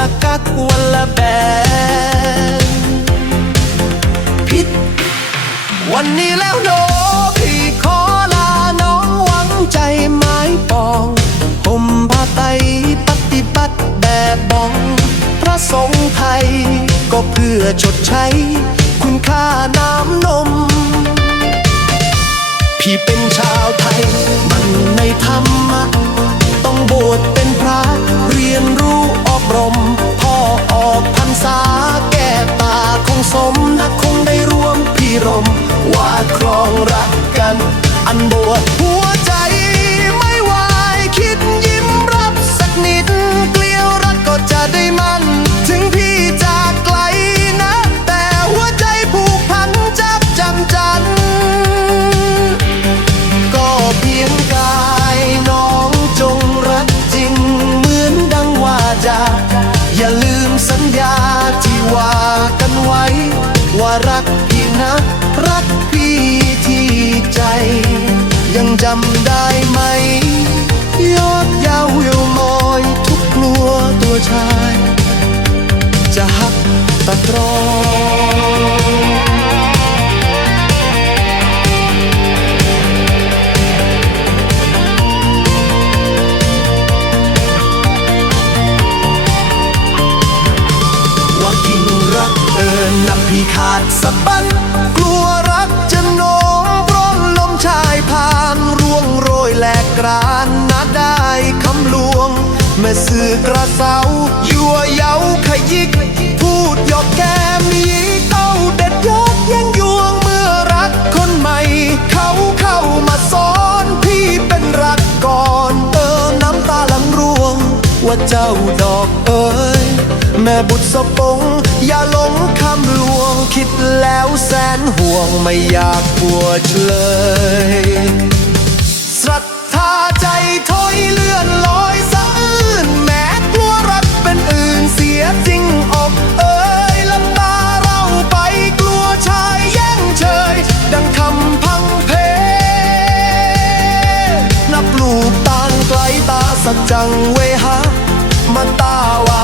ละกักวันละแบนผิด วันนี้แล้วโนพี่ขอลาน้องหวังใจไม้ปองห่มผ้าไตปฏิบัติแบบบอง พระสงฆ์ไทย ก็เพื่อชดใช้ คุณค่าน้ำนม พี่เป็นชาวไทย มันในธรรมะต้องบวชเป็นพระเว่าครองรักกัน อันบวชหัวใจไม่ไหวคิดยิ้มรับสักนิด เกลียวรักก็จะได้มัน ถึงพี่จากไกลนะ แต่หัวใจผูกพันจับจำจัน ก็เพียงกายน้องจงรักจริง เหมือนดังว่าจาอย่าลืมสัญญาที่ว่ากันไว้ ว่ารักำได้ไหม ยอดยาวเยวมอยทุกกลัวตัวชาย จะหักตะตรองว่ากิ่งรักเอินนับพี่ขาดสะบัน แม่สื่อกระเซายั่วเย้าขยิก พูดหยอกแก้มยีเต้าเด็ดยอดยังยวงเมื่อรักคนใหม่ เขาเข้ามาสอนพี่เป็นรักก่อนเออน้ำตาหลังร่วง ว่าเจ้าดอกเอ๋ยแม่บุตรสปงอย่าหลงคำลวงคิดแล้วแสนห่วงไม่อยากปวดเลยศรัทธาใจถอยเลื่อนลอยาสัก